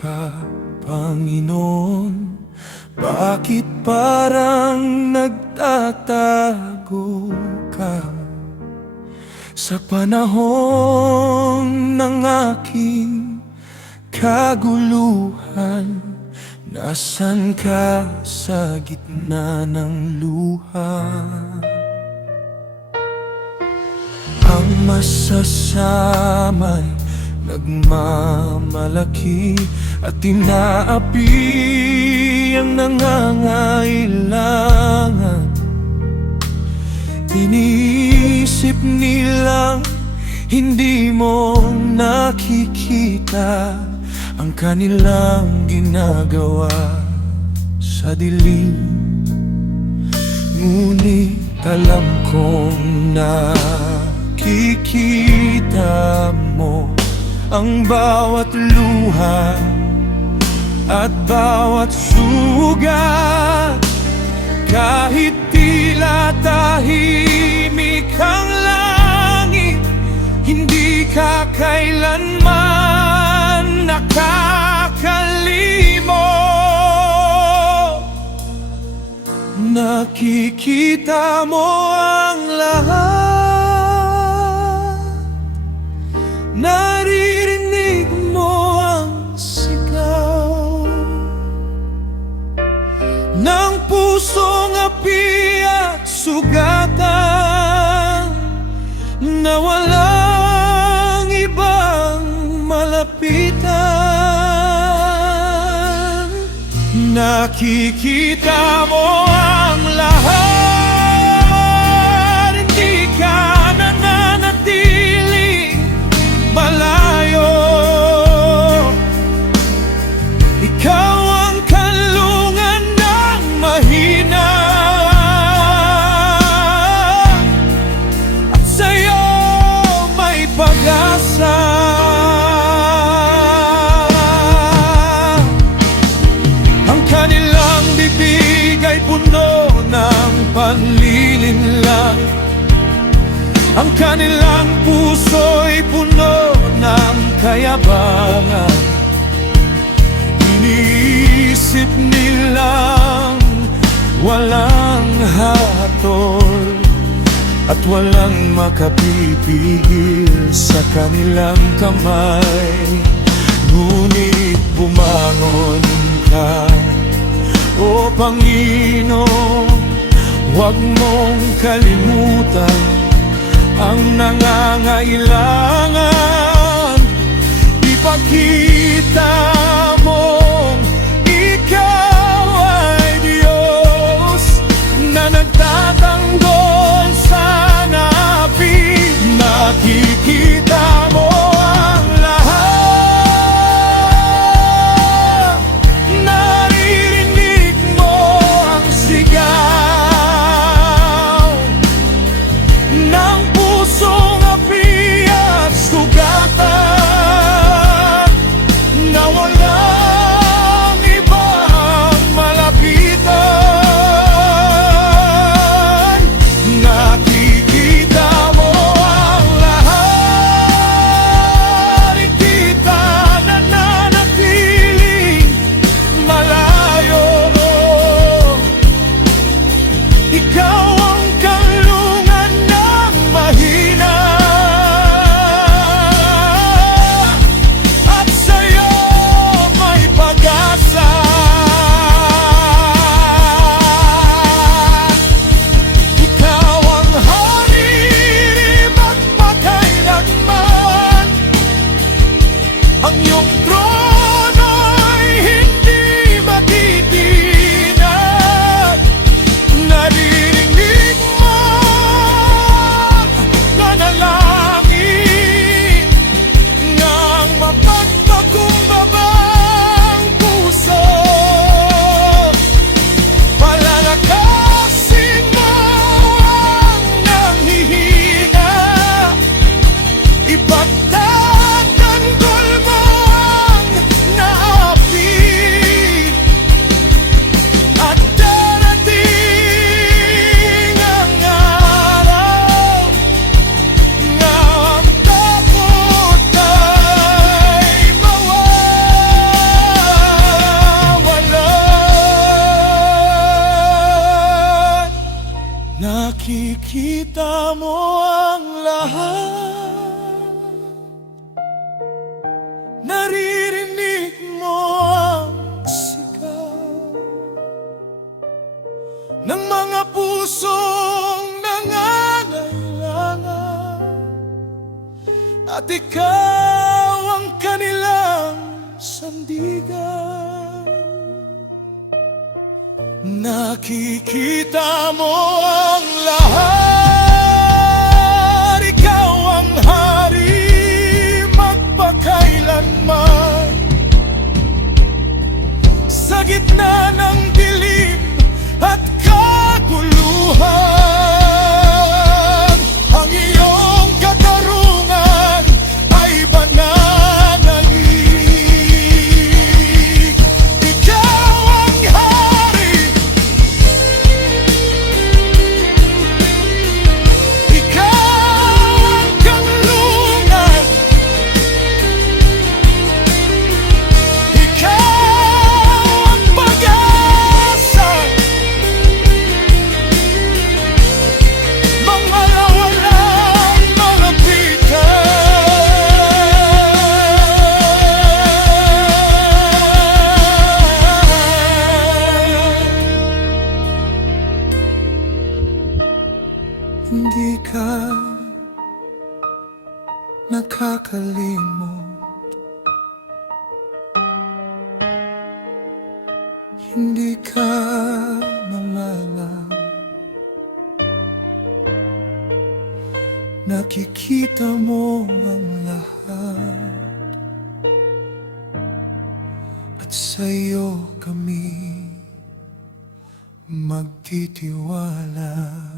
ka, Panginoon? Bakit parang nagtatago ka? Sa panahon ng aking kaguluhan, nasan ka sa gitna ng luha? Ang masasamay nagmamalaki at tinaapi ang nangangailangan. Iniisip nilang hindi mo nakikita ang kanilang ginagawa sa dilim. Ngunit alam kong nakikita mo ang bawat luha at bawat sugat. Kahit tila tahimik ang langit, hindi ka kailanman nakakalimo. Nakikita mo ang lahat, naririnig mo ang sigaw ng pusong api at sugatan na walang ibang malapitan. Nakikita mo ang lahat, hindi ka nananatiling malayo. Ikaw ang kanlungan ng mahina, at sa'yo may pag-asa. Ang kanilang bibig ay puno ng panlilinlang, ang kanilang puso'y puno ng kayabangan. Iniisip nilang walang hatol at walang makapipigil sa kanilang kamay. Ngunit bumangon ka, O Panginoon, huwag mong kalimutan ang nangangailangan. Ipakita mong ikaw ay Diyos na nagtatanggol sa napi. Nakikita mo ang lahat, naririnig mo ang sigaw ng pusong api at sugatan na walang ibang malapitan. Nakikita mo ang lahat, hindi ka nananatiling malayo. Ikaw ang kanlungan ng mahina, at sa'yo Nakikita mo ang lahat, naririnig mo ang sigaw ng mga pusong nangangailangan, at ikaw ang kanilang sandigan. Nakikita mo ang lahat, ikaw ang hari magpakailanman. Sa gitna ng dilim at kaguluhan, ang iyong katarungan ay pananalig. Ikaw ang hari, ikaw ang kanlungan, ikaw ang pag-asa, mga nawalang malapitan. Hindi ka nakakalimot, hindi ka nalalang. Nakikita mo ang lahat, at sa'yo kami magtitiwala.